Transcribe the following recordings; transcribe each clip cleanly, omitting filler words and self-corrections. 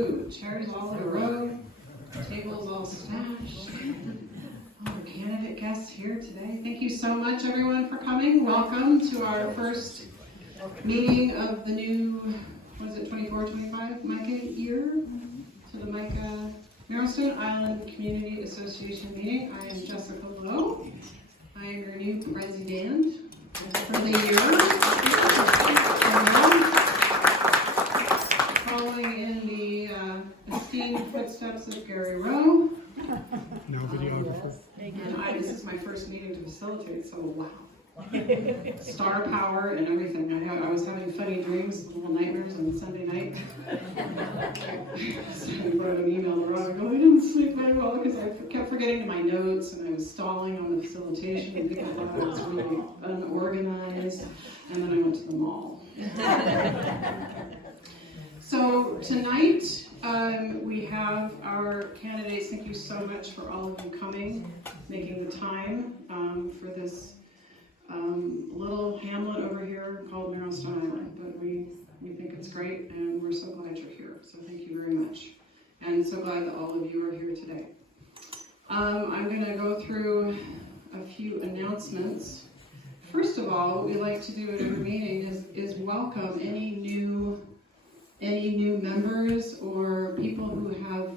Ooh, chairs all in a row, tables all stashed. All the candidate guests here today. Thank you so much, everyone, for coming. Welcome to our first meeting of the new, 24-25 MICA year, to the MICA Marrowstone Island Community Association meeting. I am Jessica Lowe. I am your new president for the year. Following in the esteemed footsteps of Gary Rowe. No videographer. And this is my first meeting to facilitate, so wow. Star power and everything. I was having funny dreams, little nightmares on Sunday night. So I wrote an email to Rob, I didn't sleep very well because I kept forgetting my notes and I was stalling on the facilitation and people thought I was really unorganized. And then I went to the mall. So tonight we have our candidates. Thank you so much for all of you coming, making the time for this little hamlet over here called Marrowstone Island. But we think it's great and we're so glad you're here. So thank you very much. And so glad that all of you are here today. I'm going to go through a few announcements. First of all, what we like to do at every meeting is welcome any new members or people who have,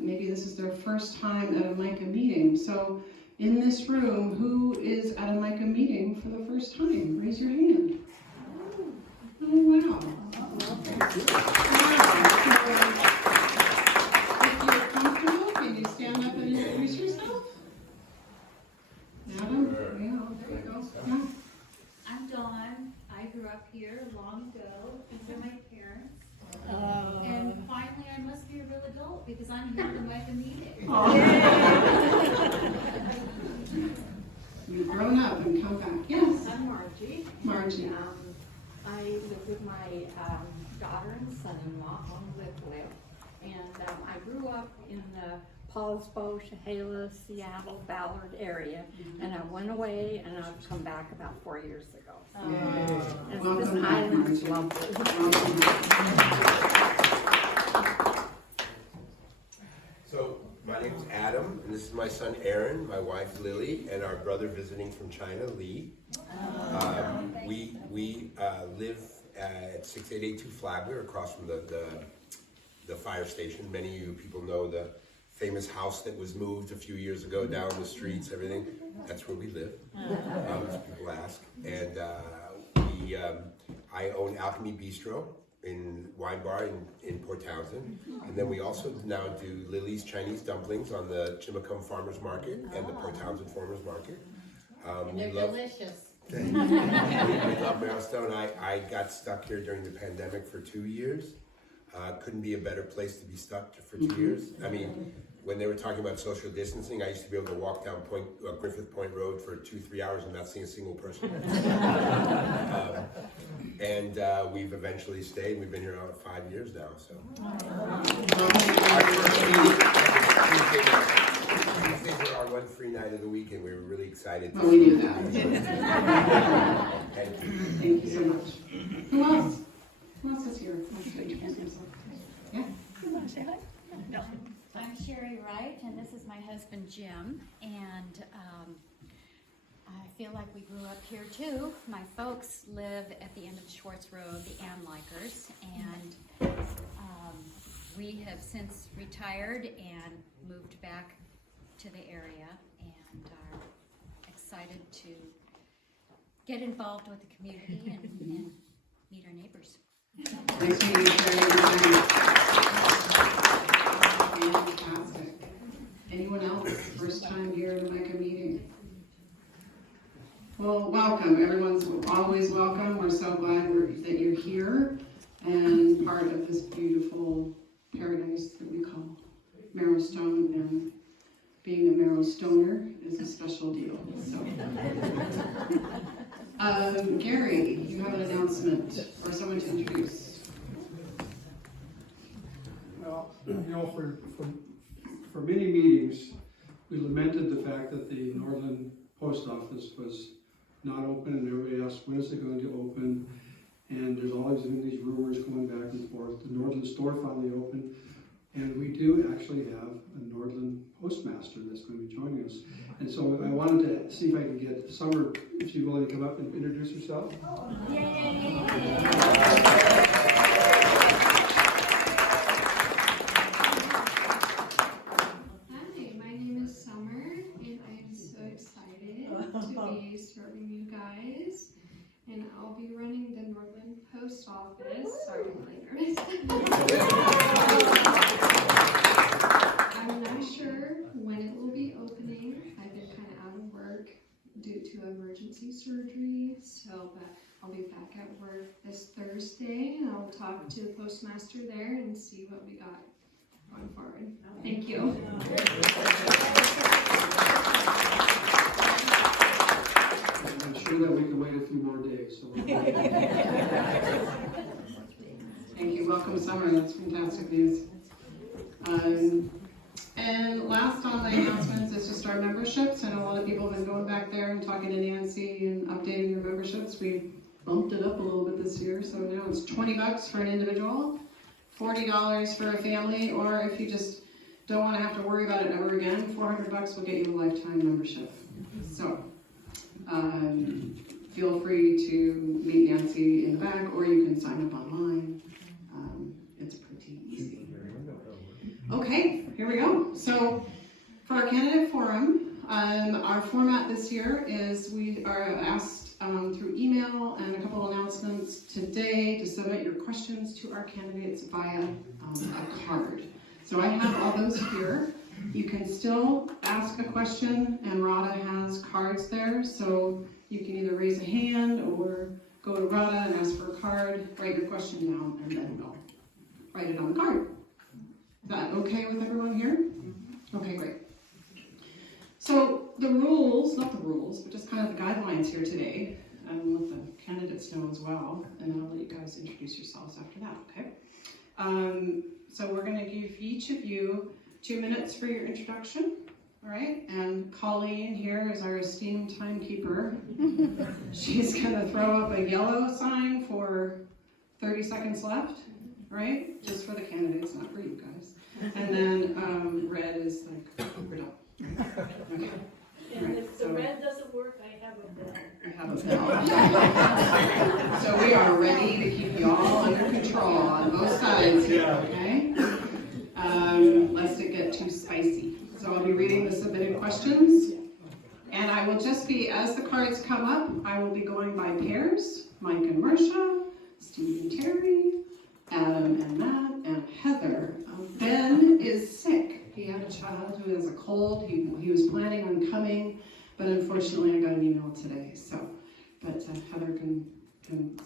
maybe this is their first time at a MICA meeting. So in this room, who is at a MICA meeting for the first time? Raise your hand. Oh, wow. If you're comfortable, can you stand up and introduce yourself? Adam? Sure. Yeah, there you go. Yeah. I'm Dawn. I grew up here long ago. These are my parents. And finally, I must be a real adult because I'm here to make a meeting. You've grown up and come back. Yes. I'm Margie. Margie. I live with my daughter and son-in-law on Live. And I grew up in the Poulsbo, Chehalis, Seattle, Ballard area. And I went away and I've come back about 4 years ago. And this island is lovely. So, my name is Adam, and this is my son Aaron, my wife Lily, and our brother visiting from China, Lee. We live at 6882 Flagler, across from the fire station. Many of you people know the famous house that was moved a few years ago down the streets, everything. That's where we live, as people ask. And I own Alchemy Bistro in Wine Bar in Port Townsend. And then we also now do Lily's Chinese Dumplings on the Chimacum Farmers Market and the Port Townsend Farmers Market. They're delicious. We love Marrowstone. I got stuck here during the pandemic for 2 years. Couldn't be a better place to be stuck for 2 years. I mean, when they were talking about social distancing, I used to be able to walk down Griffith Point Road for 2-3 hours and not see a single person. And we've eventually stayed. We've been here 5 years now. So. Our first meeting, Tuesdays are our one free night of the week, and we were really excited. Oh, we knew that. Thank you. Thank you so much. Who else? Who else is here? Wants to introduce himself? Yeah. I'm Sherry Wright, and this is my husband Jim. And I feel like we grew up here too. My folks live at the end of Schwartz Road, the Anlikers, and we have since retired and moved back to the area and are excited to get involved with the community and meet our neighbors. Nice to meet you, Sherry. Fantastic. Anyone else? First time here at a MICA meeting? Well, welcome. Everyone's always welcome. We're so glad that you're here and part of this beautiful paradise that we call Marrowstone. And being a Marrowstoner is a special deal. So. Gary, you have an announcement or someone to introduce. Well, for many meetings, we lamented the fact that the Northern Post Office was not open, and everybody asked, when is it going to open? And there's always been these rumors going back and forth. The Northern store finally opened. And we do actually have a Nordland postmaster that's going to be joining us. And so I wanted to see if I could get Summer, if she's willing to come up and introduce herself. Hi, my name is Summer, and I am so excited to be serving you guys. And I'll be running the Northland Post Office. Sorry, I'm really nervous. I'm not sure when it will be opening. I've been kind of out of work due to emergency surgery, but I'll be back at work this Thursday, and I'll talk to the postmaster there and see what we got going forward. Thank you. I'm sure that we can wait a few more days. So Thank you. Welcome, Summer. That's fantastic news. And last on my announcements is just our memberships. I know a lot of people have been going back there and talking to Nancy and updating your memberships. We bumped it up a little bit this year, so now it's $20 for an individual, $40 for a family, or if you just don't want to have to worry about it ever again, $400 will get you a lifetime membership. So feel free to meet Nancy in the back, or you can sign up online. It's pretty easy. Okay, here we go. So for our candidate forum, our format this year is we are asked through email and a couple announcements today to submit your questions to our candidates via a card. So I have all those here. You can still ask a question, and Rada has cards there, so you can either raise a hand or go to Rada and ask for a card, write your question down, and then we'll write it on the card. Is that okay with everyone here? Okay, great. So the rules, not the rules, but just kind of the guidelines here today, and let the candidates know as well, and then I'll let you guys introduce yourselves after that, okay? So we're going to give each of you 2 minutes for your introduction, all right? And Colleen here is our esteemed timekeeper. She's going to throw up a yellow sign for 30 seconds left, right? Just for the candidates, not for you guys. And then red is like, we're done. Okay. And if the red doesn't work, I have a bell. We have a bell. So we are ready to keep you all under control on both sides here, okay? Lest it get too spicy. So I'll be reading the submitted questions. And I will just be, as the cards come up, I will be going by pairs. Mike and Marsha, Steve and Terry, Adam and Matt, and Heather. Ben is sick. He had a child who has a cold. He was planning on coming, but unfortunately I got an email today. But Heather can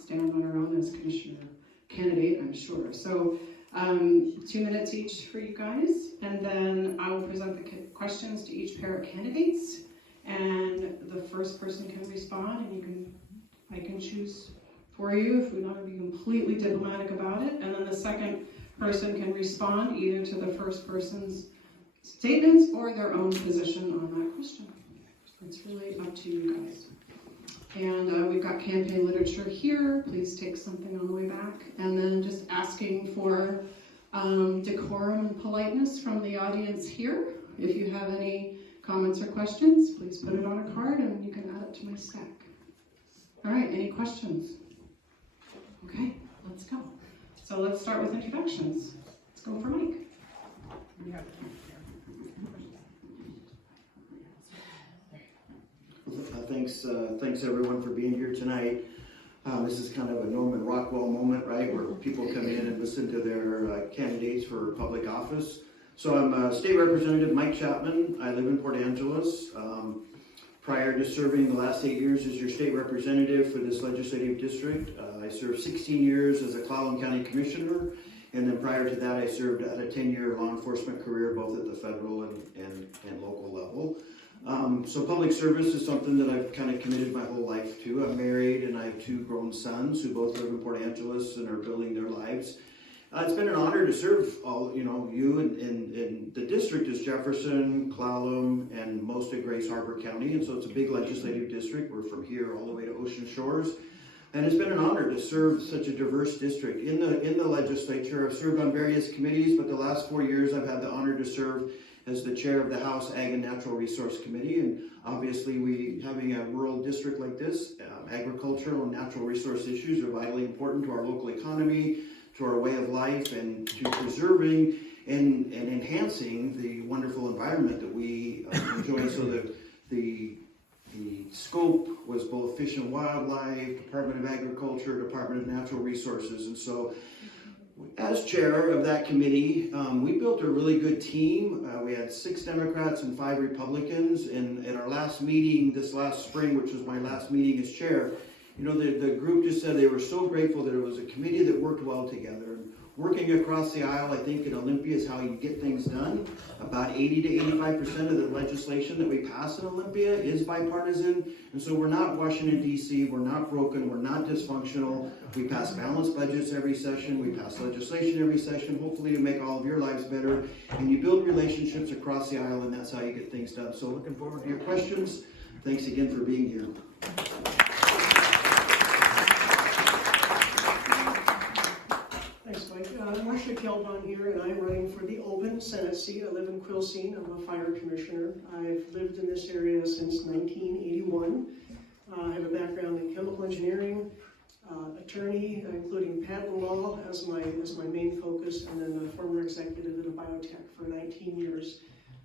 stand on her own as commissioner candidate, I'm sure. So 2 minutes each for you guys, and then I will present the questions to each pair of candidates, and the first person can respond, and I can choose for you if we want to be completely diplomatic about it, and then the second person can respond either to the first person's statements or their own position on that question. It's really up to you guys. And we've got campaign literature here. Please take something on the way back. And then just asking for decorum and politeness from the audience here. If you have any comments or questions, please put it on a card and you can add it to my stack. All right, any questions? Okay, let's go. So let's start with introductions. Let's go for Mike. Thanks everyone for being here tonight. This is kind of a Norman Rockwell moment, right, where people come in and listen to their candidates for public office. So I'm State Representative Mike Chapman. I live in Port Angeles. Prior to serving the last 8 years as your state representative for this legislative district, I served 16 years as a Clallam County Commissioner, and then prior to that I served at a 10-year law enforcement career both at the federal and local level. So public service is something that I've kind of committed my whole life to. I'm married and I have 2 grown sons who both live in Port Angeles and are building their lives. It's been an honor to serve all, you and the district is Jefferson, Clallam, and most of Grace Harbor County, and so it's a big legislative district. We're from here all the way to Ocean Shores. And it's been an honor to serve such a diverse district in the legislature. I've served on various committees, but the last 4 years I've had the honor to serve as the chair of the House Ag and Natural Resource Committee. And obviously, having a rural district like this, agricultural and natural resource issues are vitally important to our local economy, to our way of life, and to preserving and enhancing the wonderful environment that we enjoy. So the scope was both Fish and Wildlife, Department of Agriculture, Department of Natural Resources. And so as chair of that committee, we built a really good team. We had 6 Democrats and 5 Republicans. And at our last meeting this last spring, which was my last meeting as chair, you know, the group just said they were so grateful that it was a committee that worked well together. And working across the aisle, I think in Olympia is how you get things done. About 80 to 85% of the legislation that we pass in Olympia is bipartisan. And so we're not Washington, D.C., we're not broken, we're not dysfunctional. We pass balanced budgets every session, we pass legislation every session, hopefully to make all of your lives better. And you build relationships across the aisle, and that's how you get things done. So looking forward to your questions. Thanks again for being here. Thanks, Mike. I'm Marcia Kelvon here, and I'm running for the open Senate seat. I live in Quilcene. I'm a fire commissioner. I've lived in this area since 1981. I have a background in chemical engineering, attorney, including patent law as my main focus, and then a former executive at a biotech for 19 years.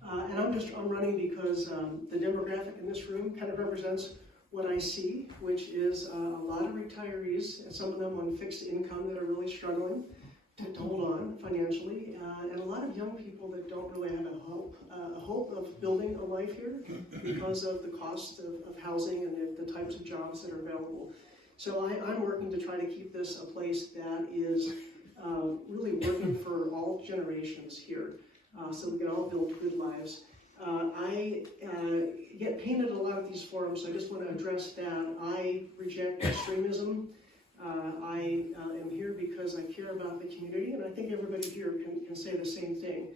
And I'm running because the demographic in this room kind of represents what I see, which is a lot of retirees, and some of them on fixed income that are really struggling to hold on financially, and a lot of young people that don't really have a hope of building a life here because of the cost of housing and the types of jobs that are available. So I'm working to try to keep this a place that is really working for all generations here, so we can all build good lives. I get painted a lot at these forums, so I just want to address that. I reject extremism. I am here because I care about the community, and I think everybody here can say the same thing.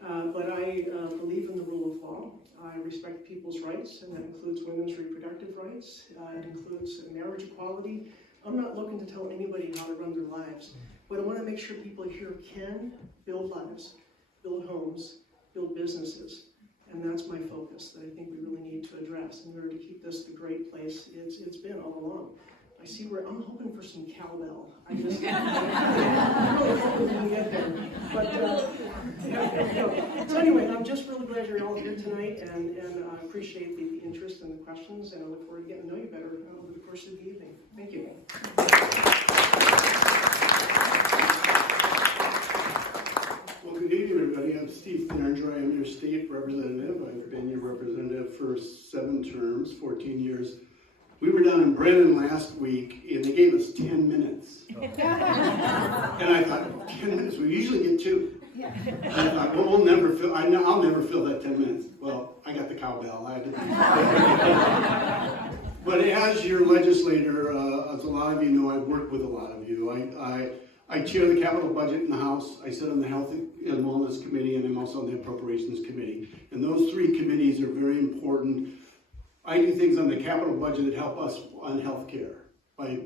But I believe in the rule of law. I respect people's rights, and that includes women's reproductive rights. It includes marriage equality. I'm not looking to tell anybody how to run their lives, but I want to make sure people here can build lives, build homes, build businesses. And that's my focus that I think we really need to address in order to keep this the great place it's been all along. I see where I'm hoping for some cowbell. I just I'm really hoping we can get there. But so anyway, I'm just really glad you're all here tonight, and I appreciate the interest and the questions, and I look forward to getting to know you better over the course of the evening. Thank you. Well, good evening, everybody. I'm Steve Thorndry. I'm your state representative. I've been your representative for 7 terms, 14 years. We were down in Brennan last week, and they gave us 10 minutes. And I thought, 10 minutes? We usually get 2. And I thought, well, I'll never fill that 10 minutes. Well, I got the cowbell. But as your legislator, as a lot of you know, I've worked with a lot of you. I chair the capital budget in the House. I sit on the Health and Wellness Committee, and I'm also on the Appropriations Committee. And those 3 committees are very important. I do things on the capital budget that help us on healthcare by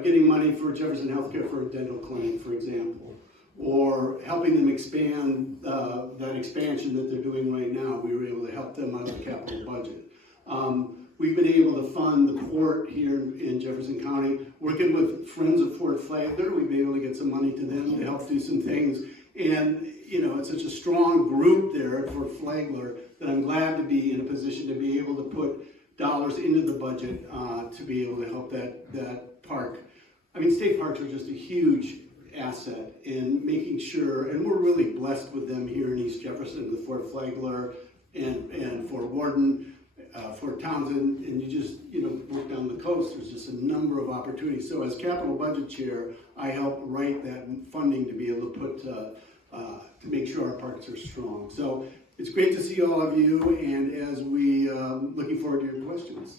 getting money for Jefferson Healthcare for a dental clinic, for example, or helping them expand that expansion that they're doing right now. We were able to help them out of the capital budget. We've been able to fund the port here in Jefferson County. Working with Friends of Fort Flagler, we've been able to get some money to them to help do some things. And, you know, it's such a strong group there at Fort Flagler that I'm glad to be in a position to be able to put dollars into the budget to be able to help that park. I mean, state parks are just a huge asset in making sure, and we're really blessed with them here in East Jefferson with Fort Flagler and Fort Worden. Fort Townsend, and you just, work down the coast, there's just a number of opportunities. So as capital budget chair, I help write that funding to be able to put, to make sure our parks are strong. So it's great to see all of you, and as we, looking forward to your questions.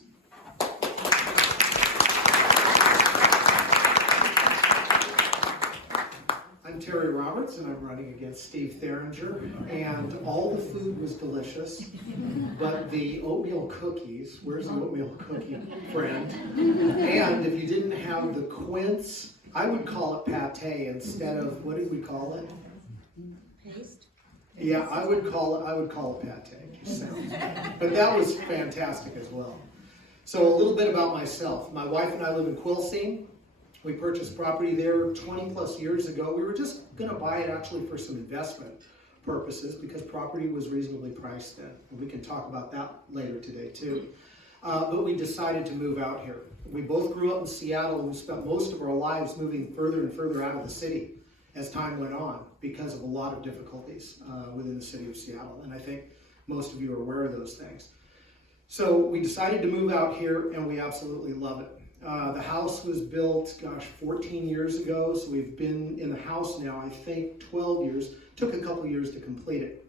I'm Terry Roberts, and I'm running against Steve Theringer, and all the food was delicious, but the oatmeal cookies, where's the oatmeal cookie friend? And if you didn't have the quince, I would call it pate instead of, what did we call it? Paste? Yeah, I would call it pate. So, but that was fantastic as well. So a little bit about myself. My wife and I live in Quilcene. We purchased property there 20 plus years ago. We were just going to buy it actually for some investment purposes because property was reasonably priced then. And we can talk about that later today too. But we decided to move out here. We both grew up in Seattle and we spent most of our lives moving further and further out of the city as time went on because of a lot of difficulties within the city of Seattle. And I think most of you are aware of those things. So we decided to move out here and we absolutely love it. The house was built, 14 years ago, so we've been in the house now, I think, 12 years. Took a couple years to complete it.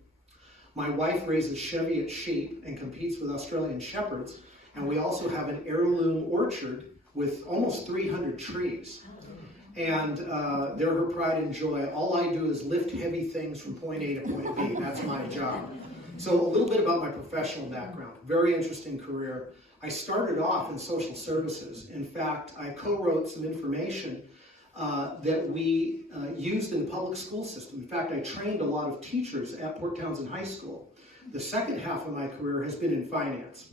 My wife raises Cheviot sheep and competes with Australian Shepherds, and we also have an heirloom orchard with almost 300 trees. And they're her pride and joy. All I do is lift heavy things from point A to point B. That's my job. So a little bit about my professional background. Very interesting career. I started off in social services. In fact, I co-wrote some information that we used in the public school system. In fact, I trained a lot of teachers at Port Townsend High School. The second half of my career has been in finance.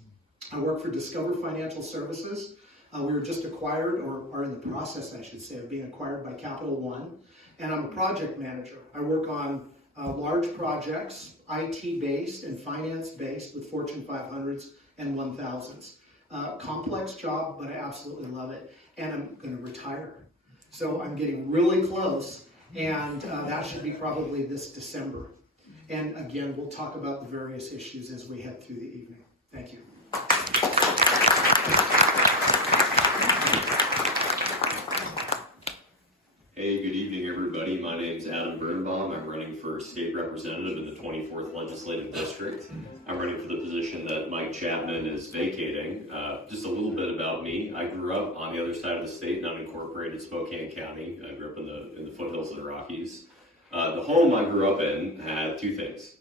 I work for Discover Financial Services. We were just acquired, or are in the process, I should say, of being acquired by Capital One. And I'm a project manager. I work on large projects, IT-based and finance-based with Fortune 500s and 1000s. Complex job, but I absolutely love it. And I'm going to retire. So I'm getting really close, and that should be probably this December. And again, we'll talk about the various issues as we head through the evening. Thank you. Hey, good evening, everybody. My name's Adam Birnbaum. I'm running for state representative in the 24th Legislative District. I'm running for the position that Mike Chapman is vacating. Just a little bit about me. I grew up on the other side of the state in unincorporated Spokane County. I grew up in the foothills of the Rockies. The home I grew up in had two things.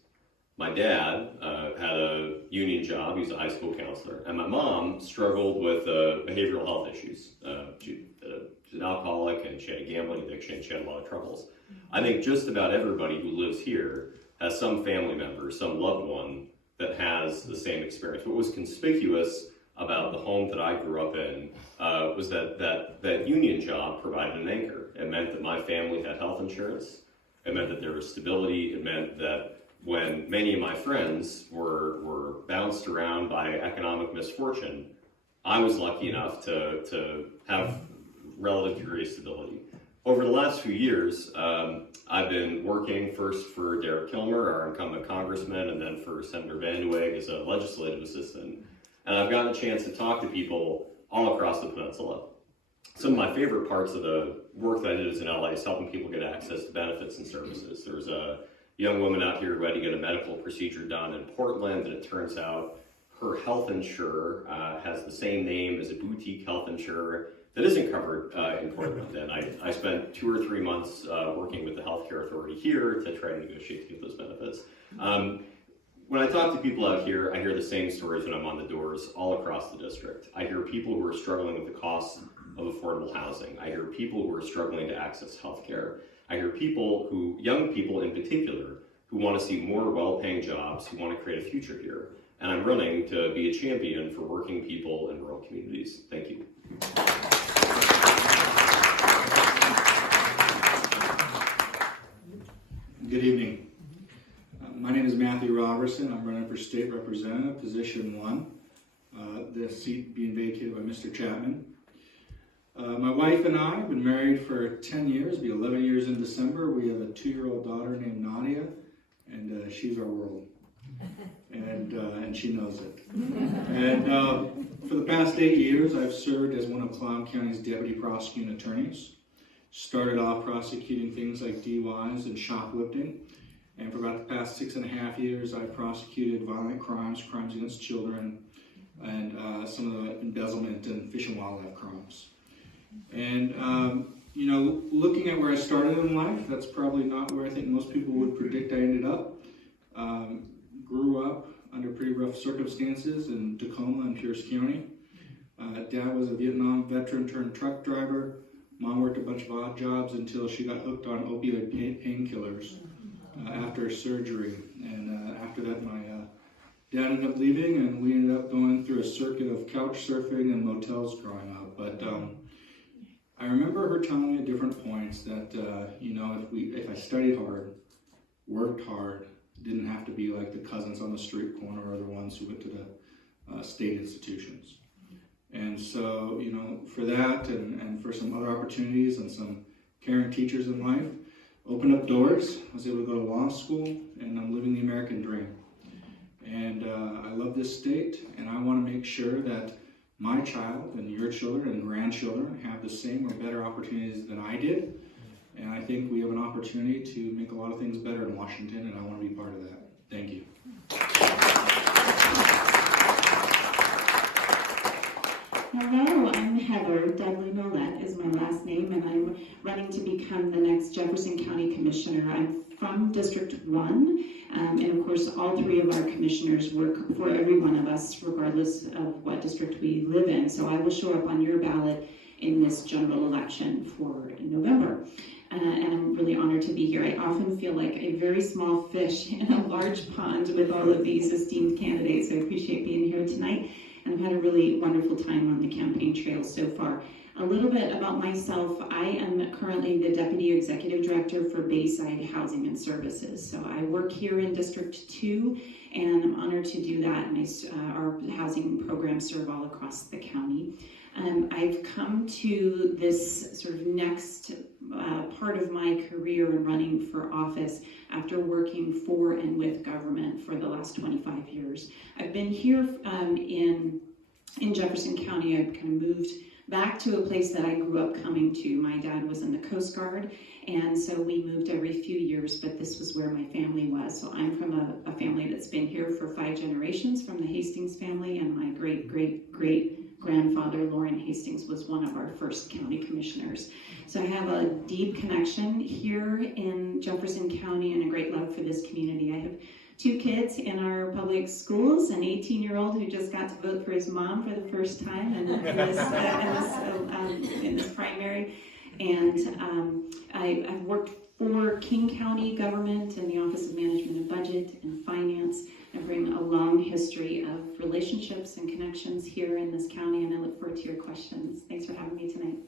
My dad had a union job. He's a high school counselor. And my mom struggled with behavioral health issues. She's an alcoholic, and she had a gambling addiction. She had a lot of troubles. I think just about everybody who lives here has some family member, some loved one that has the same experience. What was conspicuous about the home that I grew up in was that union job provided an anchor. It meant that my family had health insurance. It meant that there was stability. It meant that when many of my friends were bounced around by economic misfortune, I was lucky enough to have relative degree of stability. Over the last few years, I've been working first for Derek Kilmer, our incumbent congressman, and then for Senator Van de Weg as a legislative assistant. And I've gotten a chance to talk to people all across the peninsula. Some of my favorite parts of the work that I did in LA is helping people get access to benefits and services. There's a young woman out here who had to get a medical procedure done in Portland, and it turns out her health insurer has the same name as a boutique health insurer that isn't covered in Portland. And I spent 2 or 3 months working with the healthcare authority here to try to negotiate to get those benefits. When I talk to people out here, I hear the same stories when I'm on the doors all across the district. I hear people who are struggling with the cost of affordable housing. I hear people who are struggling to access healthcare. I hear young people in particular, who want to see more well-paying jobs, who want to create a future here. And I'm running to be a champion for working people in rural communities. Thank you. Good evening. My name is Matthew Robertson. I'm running for state representative, position 1. The seat being vacated by Mr. Chapman. My wife and I have been married for 10 years, it'll be 11 years in December. We have a 2-year-old daughter named Nadia, and she's our world. And she knows it. And for the past 8 years, I've served as one of Clallam County's deputy prosecuting attorneys. Started off prosecuting things like DUIs and shoplifting. And for about the past 6.5 years, I've prosecuted violent crimes, crimes against children, and some of the embezzlement and fish and wildlife crimes. And Looking at where I started in life, that's probably not where I think most people would predict I ended up. Grew up under pretty rough circumstances in Tacoma and Pierce County. Dad was a Vietnam veteran turned truck driver. Mom worked a bunch of odd jobs until she got hooked on opioid painkillers after surgery. And after that, my dad ended up leaving, and we ended up going through a circuit of couch surfing and motels growing up. But I remember her telling me at different points that, if I studied hard, worked hard, didn't have to be like the cousins on the street corner or the ones who went to the state institutions. And so, for that and for some other opportunities and some caring teachers in life, opened up doors. I was able to go to law school, and I'm living the American dream. And I love this state, and I want to make sure that my child and your children and grandchildren have the same or better opportunities than I did. And I think we have an opportunity to make a lot of things better in Washington, and I want to be part of that. Thank you. Hello, I'm Heather. Dudley Millette is my last name, and I'm running to become the next Jefferson County Commissioner. I'm from District 1, and of course all three of our commissioners work for every one of us, regardless of what district we live in. So I will show up on your ballot in this general election for November. And I'm really honored to be here. I often feel like a very small fish in a large pond with all of these esteemed candidates. So I appreciate being here tonight. And I've had a really wonderful time on the campaign trail so far. A little bit about myself. I am currently the Deputy Executive Director for Bayside Housing and Services. So I work here in District 2, and I'm honored to do that. And our housing programs serve all across the county. I've come to this sort of next part of my career in running for office after working for and with government for the last 25 years. I've been here in Jefferson County. I've kind of moved back to a place that I grew up coming to. My dad was in the Coast Guard, and so we moved every few years, but this was where my family was. So I'm from a family that's been here for 5 generations, from the Hastings family, and my great-great-grandfather, Lauren Hastings, was one of our first county commissioners. So I have a deep connection here in Jefferson County and a great love for this community. I have 2 kids in our public schools, an 18-year-old who just got to vote for his mom for the first time in this primary. And I've worked for King County government and the Office of Management and Budget and Finance. I bring a long history of relationships and connections here in this county, and I look forward to your questions. Thanks for having me tonight.